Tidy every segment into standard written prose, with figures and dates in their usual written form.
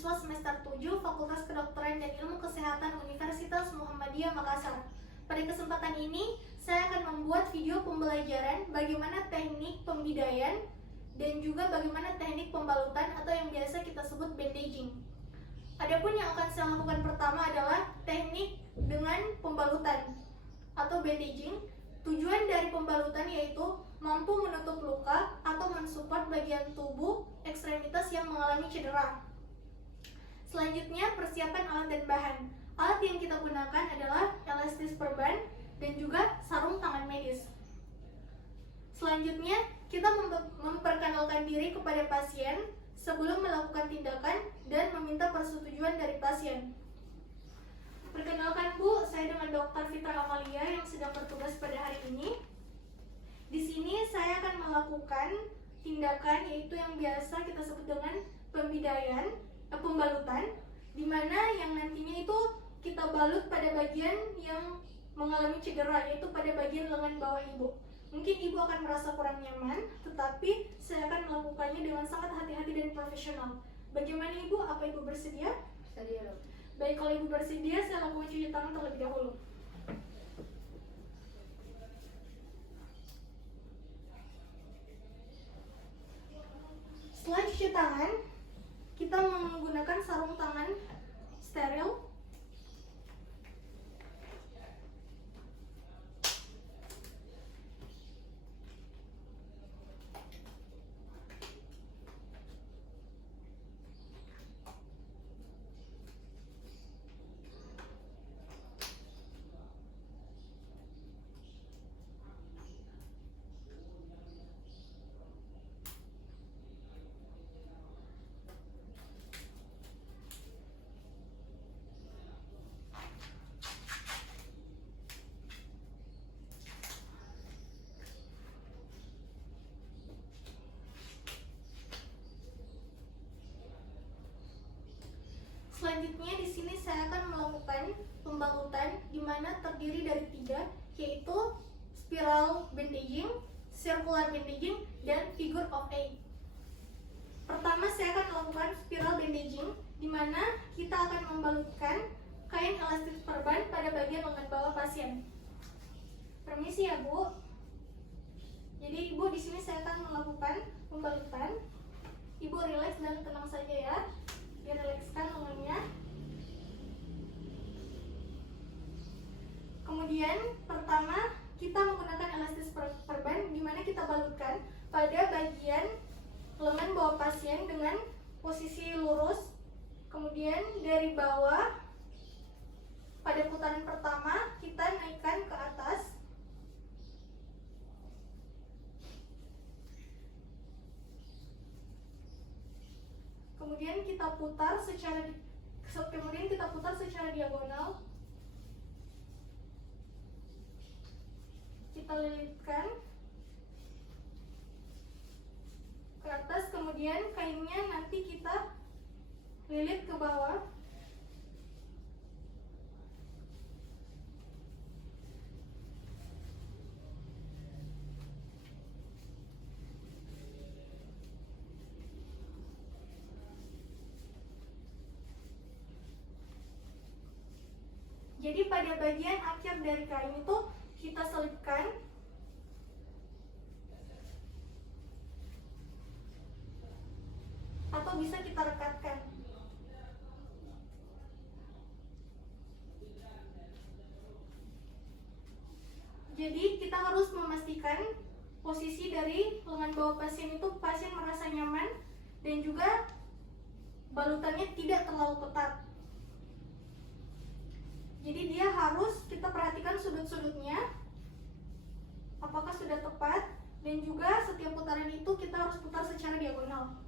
mahasiswa semester 7 Fakultas Kedokteran dan Ilmu Kesehatan Universitas Muhammadiyah Makassar. Pada kesempatan ini, saya akan membuat video pembelajaran bagaimana teknik pembidaian dan juga bagaimana teknik pembalutan atau yang biasa kita sebut bandaging. Adapun yang akan saya lakukan pertama adalah teknik dengan pembalutan atau bandaging. Tujuan dari pembalutan yaitu mampu menutup luka atau mensupport bagian tubuh ekstremitas yang mengalami cedera. Selanjutnya, persiapan alat dan bahan. Alat yang kita gunakan adalah elastis perban dan juga sarung tangan medis. Selanjutnya, kita memperkenalkan diri kepada pasien sebelum melakukan tindakan dan meminta persetujuan dari pasien. Perkenalkan Bu, saya dengan Dr. Fitra Amalia yang sedang bertugas pada hari ini. Di sini saya akan melakukan tindakan yaitu yang biasa kita sebut dengan pembalutan, di mana yang nantinya itu kita balut pada bagian yang mengalami cedera, yaitu pada bagian lengan bawah ibu. Mungkin ibu akan merasa kurang nyaman, tetapi saya akan melakukannya dengan sangat hati-hati dan profesional. Bagaimana ibu? Apa ibu bersedia? Bersedia, dok. Baik, kalau ibu bersedia, saya lakukan cuci tangan terlebih dahulu. Setelah cuci tangan, kita menggunakan sarung tangan steril. Selanjutnya di sini saya akan melakukan pembalutan di mana terdiri dari 3, yaitu spiral bandaging, circular bandaging, dan figure of 8. Pertama saya akan melakukan spiral bandaging di mana kita akan membalutkan kain elastis perban pada bagian lengan bawah pasien. Permisi ya Bu. Jadi Ibu di sini saya akan melakukan pembalutan. Ibu rileks dan tenang saja ya. Direlekskan lengannya. Kemudian pertama kita menggunakan elastis perban di mana kita balutkan pada bagian lengan bawah pasien dengan posisi lurus. Kemudian dari bawah pada putaran pertama kita naikkan ke atas. Kemudian kita putar secara diagonal. Kita lilitkan ke atas, kemudian kainnya nanti kita lilit ke bawah. Jadi pada bagian akhir dari kain itu kita selipkan. Atau bisa kita rekatkan. Jadi kita harus memastikan posisi dari lengan bawah pasien itu pasien merasa nyaman dan juga balutannya tidak terlalu ketat. Jadi dia harus kita perhatikan sudut-sudutnya apakah sudah tepat, dan juga setiap putaran itu kita harus putar secara diagonal.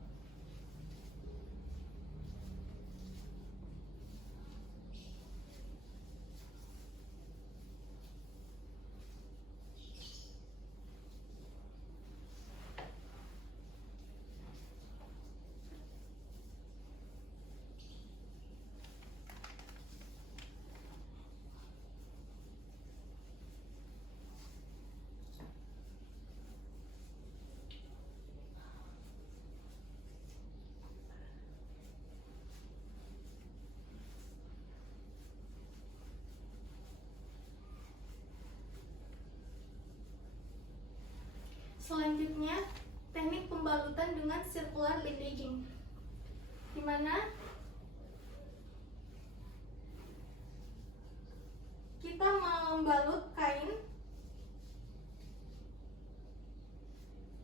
mana kita membalut kain.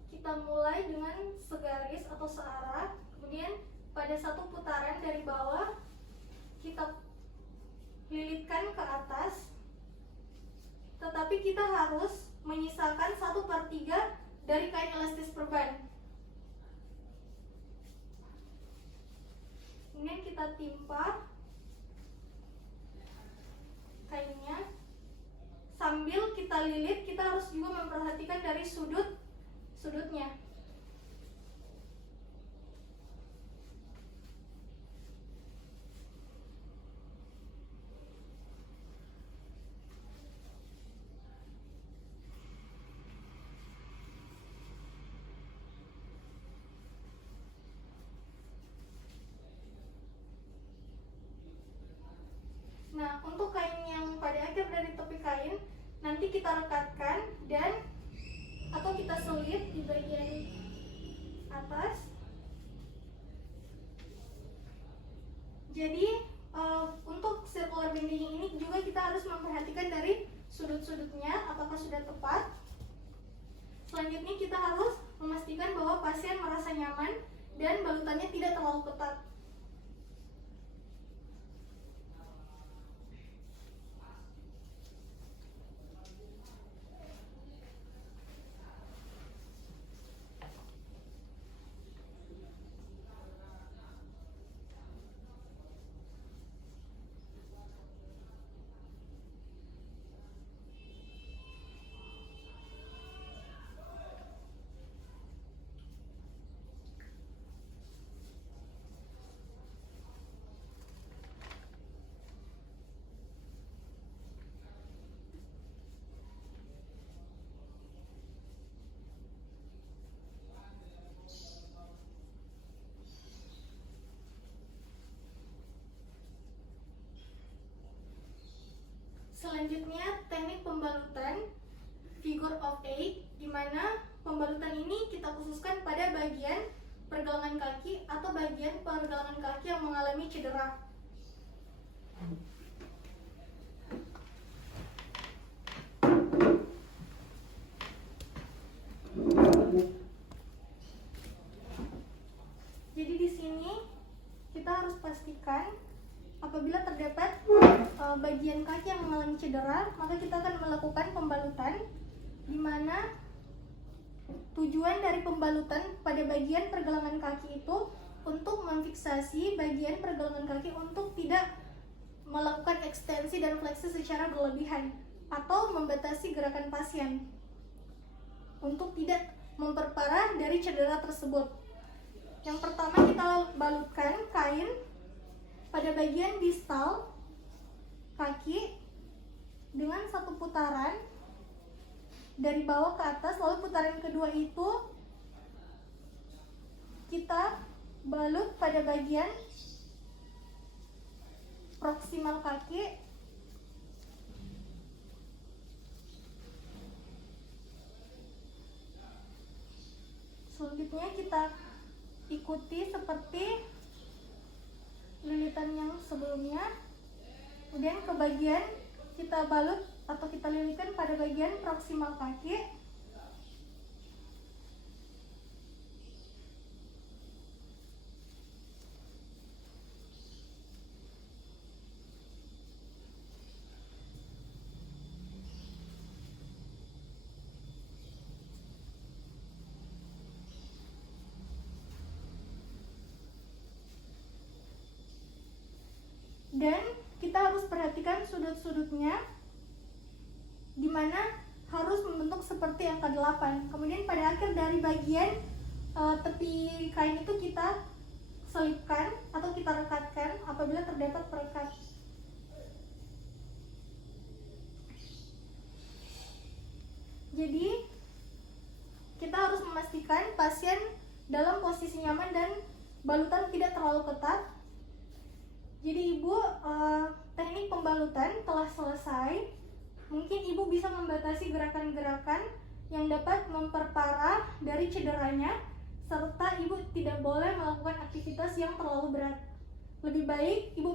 Kita mulai dengan segaris atau searah, kemudian pada satu putaran dari bawah kita lilitkan ke atas, tetapi kita harus menyisakan 1/3 dari kain elastis perban. Kemudian kita timpa kainnya. Sambil kita lilit, kita harus juga memperhatikan dari sudutnya. Nah, untuk kain yang pada akhir dari tepi kain nanti kita rekatkan dan atau kita selip di bagian atas. Jadi untuk circular binding ini juga kita harus memperhatikan dari sudut-sudutnya apakah sudah tepat. Selanjutnya kita harus memastikan bahwa pasien merasa nyaman dan balutannya tidak terlalu ketat. Selanjutnya teknik pembalutan figure of 8, di mana pembalutan ini kita khususkan pada bagian pergelangan kaki atau bagian pergelangan kaki yang mengalami cedera. Jadi di sini kita harus pastikan apabila terdapat bagian kaki yang mengalami cedera, maka kita akan melakukan pembalutan, di mana tujuan dari pembalutan pada bagian pergelangan kaki itu untuk memfiksasi bagian pergelangan kaki untuk tidak melakukan ekstensi dan fleksi secara berlebihan atau membatasi gerakan pasien untuk tidak memperparah dari cedera tersebut. Yang pertama, kita balutkan kain pada bagian distal kaki dengan satu putaran dari bawah ke atas, lalu putaran kedua itu kita balut pada bagian proksimal kaki. Selanjutnya kita ikuti seperti lilitan yang sebelumnya. Kemudian ke bagian kita balut atau kita lilitkan pada bagian proksimal kaki. Dan kita harus perhatikan sudut-sudutnya, di mana harus membentuk seperti angka 8. Kemudian pada akhir dari bagian tepi kain itu kita selipkan atau kita rekatkan apabila terdapat perekat. Jadi kita harus memastikan pasien dalam posisi nyaman dan balutan tidak terlalu ketat. Jadi ibu, teknik pembalutan telah selesai. Mungkin ibu bisa membatasi gerakan-gerakan yang dapat memperparah dari cederanya, serta ibu tidak boleh melakukan aktivitas yang terlalu berat. Lebih baik ibu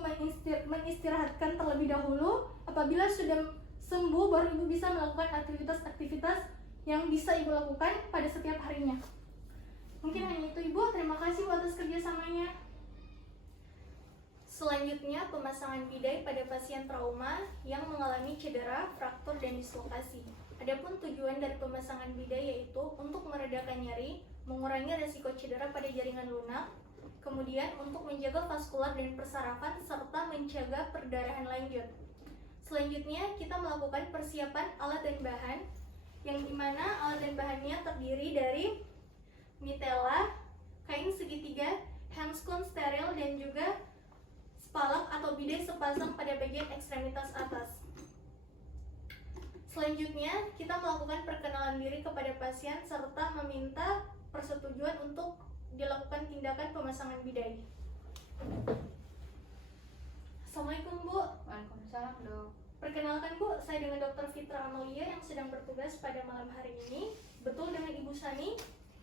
menistirahatkan terlebih dahulu. Apabila sudah sembuh, baru ibu bisa melakukan aktivitas-aktivitas yang bisa ibu lakukan pada setiap harinya. Mungkin hanya itu ibu. Terima kasih atas kerjasamanya. Selanjutnya, pemasangan bidai pada pasien trauma yang mengalami cedera, fraktur, dan dislokasi. Adapun tujuan dari pemasangan bidai yaitu untuk meredakan nyeri, mengurangi resiko cedera pada jaringan lunak, kemudian untuk menjaga vaskular dan persarafan, serta mencegah perdarahan lanjut. Selanjutnya, kita melakukan persiapan alat dan bahan, yang dimana alat dan bahannya terdiri dari mitela, kain segitiga, handscone steril, dan juga spalak atau bidai sepasang pada bagian ekstremitas atas. Selanjutnya, kita melakukan perkenalan diri kepada pasien serta meminta persetujuan untuk dilakukan tindakan pemasangan bidai. Assalamualaikum Bu. Waalaikumsalam Dok. Perkenalkan Bu, saya dengan Dr. Fitra Amalia yang sedang bertugas pada malam hari ini. Betul dengan Ibu Sani?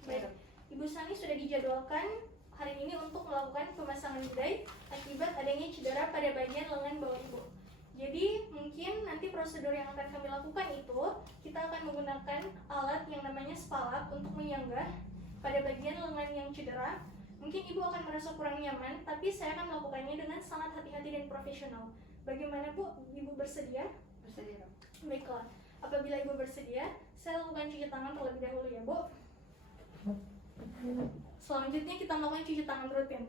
Baik. Ibu Sani sudah dijadwalkan hari ini untuk melakukan pemasangan bidai akibat adanya cedera pada bagian lengan bawah ibu. Jadi mungkin nanti prosedur yang akan kami lakukan itu, kita akan menggunakan alat yang namanya spalak untuk menyanggah pada bagian lengan yang cedera. Mungkin ibu akan merasa kurang nyaman, tapi saya akan melakukannya dengan sangat hati-hati dan profesional. Bagaimana Bu? Ibu bersedia? Bersedia Dok. Baiklah, apabila ibu bersedia, saya lakukan cuci tangan terlebih dahulu ya Bu. Selanjutnya kita melakukan cuci tangan rutin.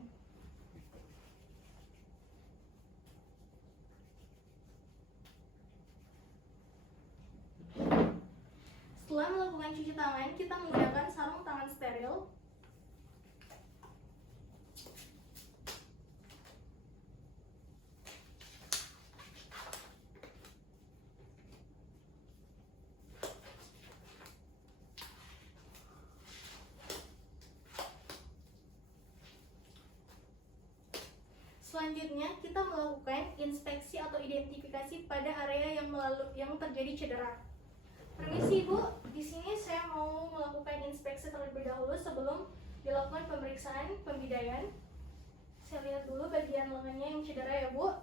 Setelah melakukan cuci tangan, kita menggunakan sarung tangan steril. Selanjutnya, kita melakukan inspeksi atau identifikasi pada area yang terjadi cedera. Permisi Bu, di sini saya mau melakukan inspeksi terlebih dahulu sebelum dilakukan pemeriksaan pembidaian. Saya lihat dulu bagian lengannya yang cedera ya Bu.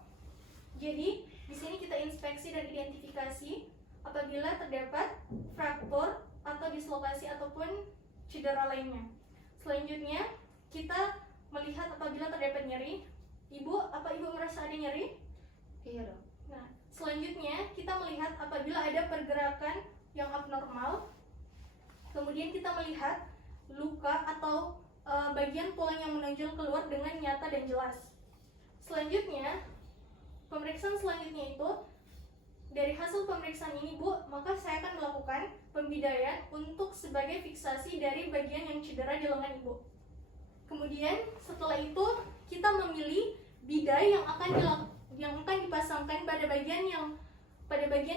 Jadi, di sini kita inspeksi dan identifikasi apabila terdapat fraktur atau dislokasi ataupun cedera lainnya. Selanjutnya, kita melihat apabila terdapat nyeri. Ibu, apa Ibu merasa ada nyeri? Iya Dok. Nah, selanjutnya kita melihat apabila ada pergerakan yang abnormal. Kemudian kita melihat luka atau bagian tulang yang menonjol keluar dengan nyata dan jelas. Selanjutnya, pemeriksaan selanjutnya itu dari hasil pemeriksaan ini Bu, maka saya akan melakukan pembidaian untuk sebagai fiksasi dari bagian yang cedera di lengan Ibu. Kemudian setelah itu kita memilih bidai yang akan dipasangkan pada bagian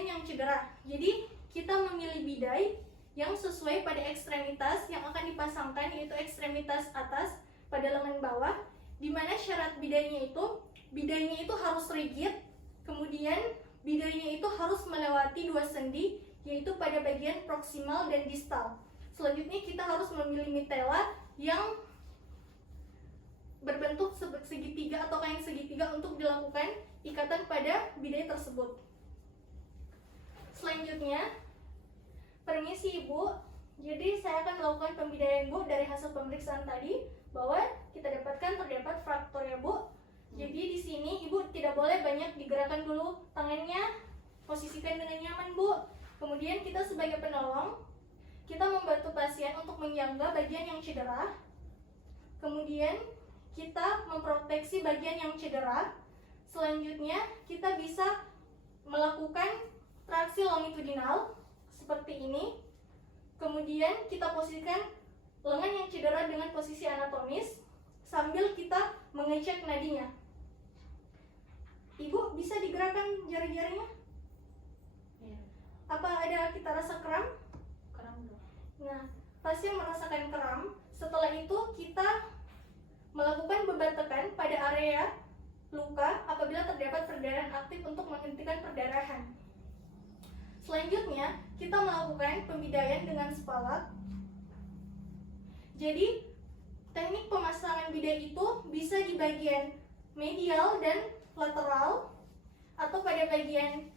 yang cedera. Jadi kita memilih bidai yang sesuai pada ekstremitas yang akan dipasangkan, yaitu ekstremitas atas pada lengan bawah, di mana syarat bidainya itu harus rigid, kemudian bidainya itu harus melewati 2 sendi, yaitu pada bagian proksimal dan distal. Selanjutnya kita harus memilih mitela yang berbentuk segitiga atau kain segitiga untuk dilakukan ikatan pada bidai tersebut. Selanjutnya, permisi Ibu, jadi saya akan melakukan pembidaian Bu dari hasil pemeriksaan tadi bahwa kita terdapat fraktur ya Bu. Jadi di sini Ibu tidak boleh banyak digerakkan dulu tangannya, posisikan dengan nyaman Bu. Kemudian kita sebagai penolong, kita membantu pasien untuk menyangga bagian yang cedera. Kemudian kita memproteksi bagian yang cedera. Selanjutnya kita bisa melakukan traksi longitudinal seperti ini. Kemudian kita posisikan lengan yang cedera dengan posisi anatomis sambil kita mengecek nadinya. Ibu bisa digerakkan jari-jarinya? Iya. Apa ada kita rasa kram? Kram Dok. Nah, pasien merasakan kram. Setelah itu kita melakukan beban tekan pada area luka apabila terdapat perdarahan aktif untuk menghentikan perdarahan. Selanjutnya, kita melakukan pembidaian dengan spalak. Jadi, teknik pemasangan bidai itu bisa di bagian medial dan lateral, atau pada bagian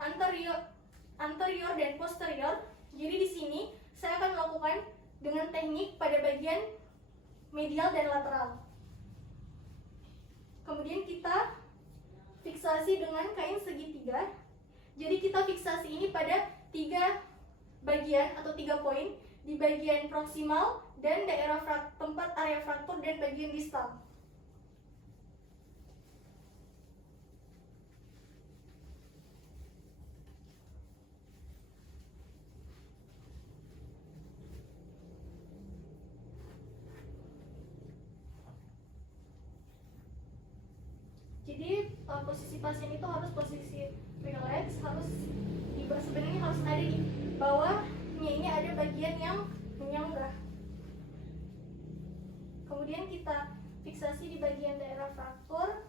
anterior dan posterior. Jadi di sini saya akan melakukan dengan teknik pada bagian medial dan lateral. Kemudian kita fiksasi dengan kain segitiga. Jadi kita fiksasi ini pada 3 bagian atau 3 poin, di bagian proksimal dan daerah tempat area fraktur dan bagian distal. Jadi posisi pasien itu harus posisi relax, sebenarnya harus ada di bawahnya ini ada bagian yang menyanggah. Kemudian kita fiksasi di bagian daerah fraktur.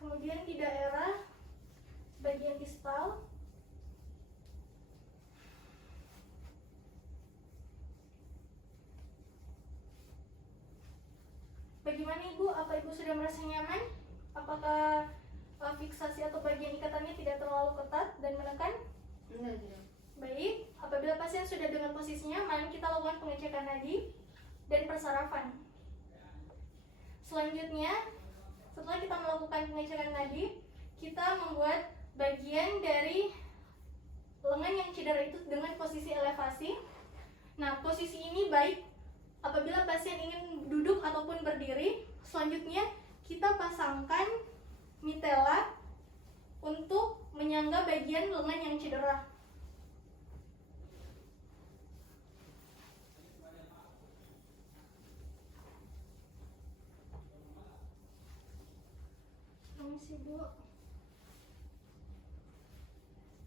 Kemudian di daerah bagian distal. Bagaimana Ibu? Apa Ibu sudah merasa nyaman? Apakah fiksasi atau bagian ikatannya tidak terlalu ketat dan menekan? Tidak. Baik, apabila pasien sudah dengan posisinya, mari kita lakukan pengecekan nadi dan persarafan. Selanjutnya, setelah kita melakukan pengecekan nadi, kita membuat bagian dari lengan yang cedera itu dengan posisi elevasi. Nah, posisi ini baik apabila pasien ingin duduk ataupun berdiri. Selanjutnya kita pasangkan mitela untuk menyangga bagian lengan yang cedera. Permisi Bu.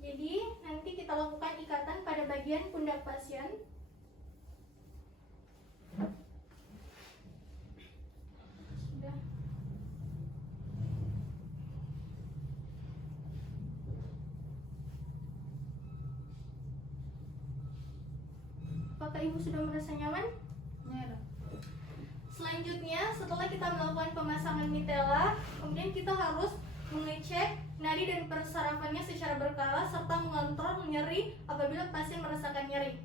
Jadi nanti kita lakukan ikatan pada bagian pundak pasien. Apakah Ibu sudah merasa nyaman? Ya, dok. Selanjutnya, setelah kita melakukan pemasangan mitela, kemudian kita harus mengecek nadi dan persarafannya secara berkala serta mengontrol nyeri apabila pasien merasakan nyeri.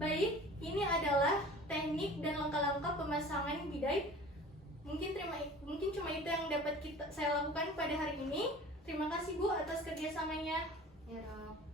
Baik, ini adalah teknik dan langkah-langkah pemasangan bidai. Mungkin cuma itu yang dapat saya lakukan pada hari ini. Terima kasih Bu atas kerjasamanya. Ya, dok.